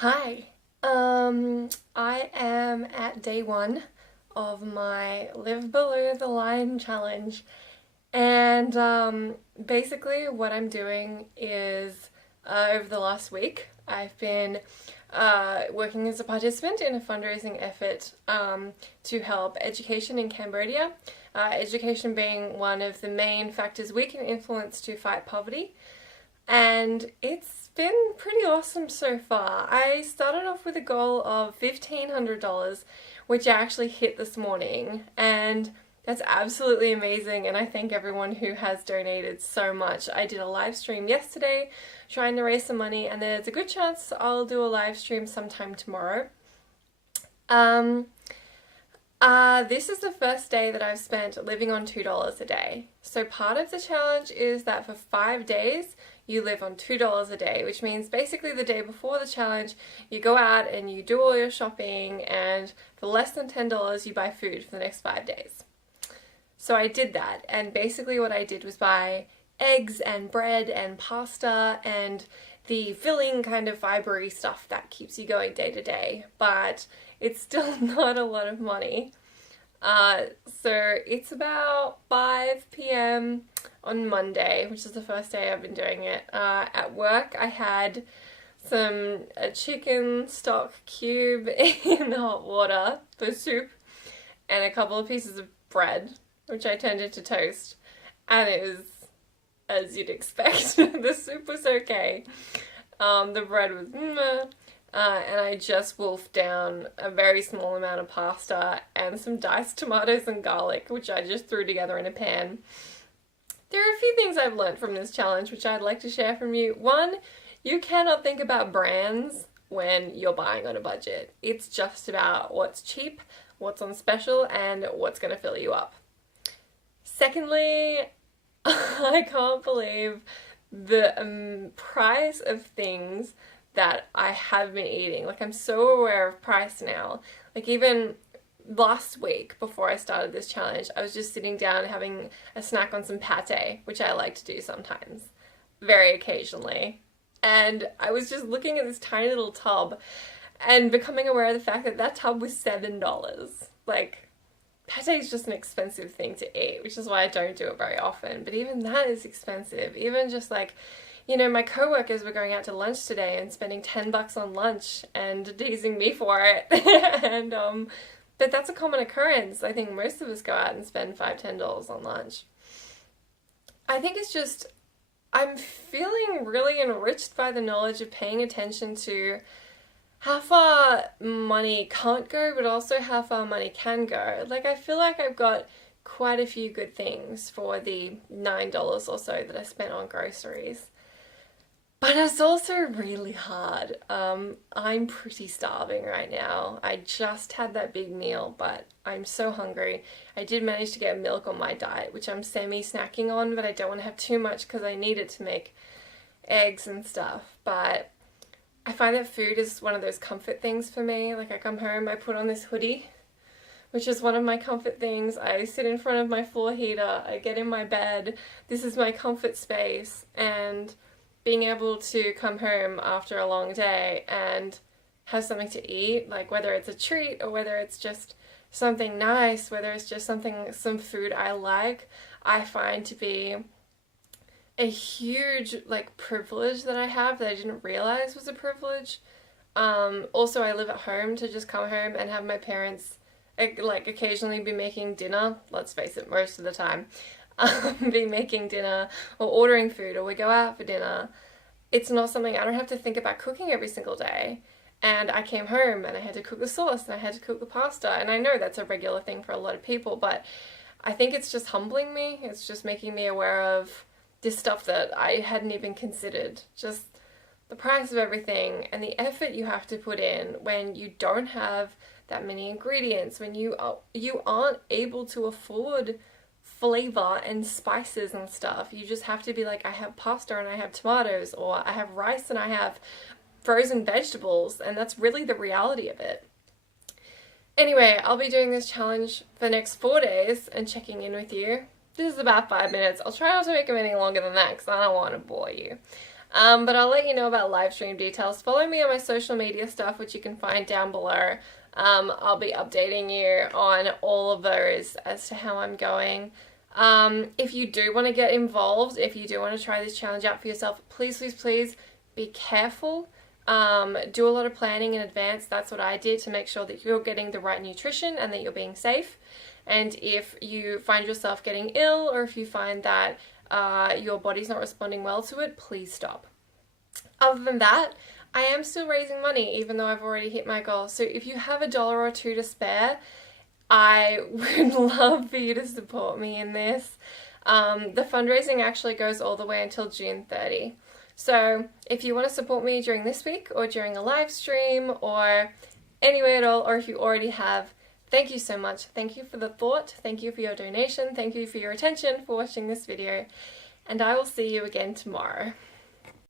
Hi. I am at day one of my Live Below the Line challenge. And basically, what I'm doing is over the last week, I've been working as a participant in a fundraising effort to help education in Cambodia. Education being one of the main factors we can influence to fight poverty. And it's been pretty awesome so far. I started off with a goal of $1,500, which I actually hit this morning, and that's absolutely amazing. And I thank everyone who has donated so much. I did a live stream yesterday trying to raise some money, and there's a good chance I'll do a live stream sometime tomorrow. Um, this is the first day that I've spent living on $2 a day. So part of the challenge is that for 5 days you live on $2 a day, which means basically the day before the challenge you go out and you do all your shopping, and for less than $10 you buy food for the next 5 days. So I did that, and basically what I did was buy eggs and bread and pasta and the filling kind of fibery stuff that keeps you going day to day, but it's still not a lot of money. So it's about 5 p.m. on Monday, which is the first day I've been doing it. At work, I had a chicken stock cube in hot water for soup and a couple of pieces of bread, which I turned into toast. And it was as you'd expect. The soup was okay. The bread was meh. And I just wolfed down a very small amount of pasta and some diced tomatoes and garlic, which I just threw together in a pan. There are a few things I've learned from this challenge which I'd like to share from you. One, you cannot think about brands when you're buying on a budget. It's just about what's cheap, what's on special, and what's going to fill you up. Secondly, I can't believe the price of things that I have been eating. Like, I'm so aware of price now. Like, even last week before I started this challenge, I was just sitting down having a snack on some pate, which I like to do sometimes, very occasionally. And I was just looking at this tiny little tub and becoming aware of the fact that that tub was $7. Like, pate is just an expensive thing to eat, which is why I don't do it very often. But even that is expensive. Even just like, my coworkers were going out to lunch today and spending $10 on lunch and teasing me for it. and But that's a common occurrence. I think most of us go out and spend $5, $10 on lunch. I think it's just, I'm feeling really enriched by the knowledge of paying attention to how far money can't go, but also how far money can go. Like, I feel like I've got quite a few good things for the $9 or so that I spent on groceries. But it's also really hard. I'm pretty starving right now. I just had that big meal, but I'm so hungry. I did manage to get milk on my diet, which I'm semi-snacking on, but I don't want to have too much because I need it to make eggs and stuff. But I find that food is one of those comfort things for me. Like, I come home, I put on this hoodie, which is one of my comfort things. I sit in front of my floor heater, I get in my bed. This is my comfort space, and being able to come home after a long day and have something to eat, like whether it's a treat or whether it's just something nice, whether it's just some food I like, I find to be a huge privilege that I have that I didn't realize was a privilege. Also, I live at home, to just come home and have my parents occasionally be making dinner. Let's face it, most of the time. Be making dinner or ordering food, or we go out for dinner. It's not something I don't have to think about cooking every single day. And I came home and I had to cook the sauce and I had to cook the pasta. And I know that's a regular thing for a lot of people, but I think it's just humbling me. It's just making me aware of this stuff that I hadn't even considered. Just the price of everything and the effort you have to put in when you don't have that many ingredients, when you aren't able to afford flavor and spices and stuff. You just have to be like, I have pasta and I have tomatoes, or I have rice and I have frozen vegetables, and that's really the reality of it. Anyway, I'll be doing this challenge for the next 4 days and checking in with you. This is about 5 minutes. I'll try not to make them any longer than that because I don't want to bore you. But I'll let you know about live stream details. Follow me on my social media stuff, which you can find down below. I'll be updating you on all of those as to how I'm going. If you do want to get involved, if you do want to try this challenge out for yourself, please, please, please be careful. Do a lot of planning in advance. That's what I did to make sure that you're getting the right nutrition and that you're being safe. And if you find yourself getting ill, or if you find that your body's not responding well to it, please stop. Other than that, I am still raising money even though I've already hit my goal. So if you have $1 or $2 to spare, I would love for you to support me in this. The fundraising actually goes all the way until June 30. So if you want to support me during this week or during a live stream or anyway at all, or if you already have, thank you so much. Thank you for the thought. Thank you for your donation. Thank you for your attention, for watching this video. And I will see you again tomorrow.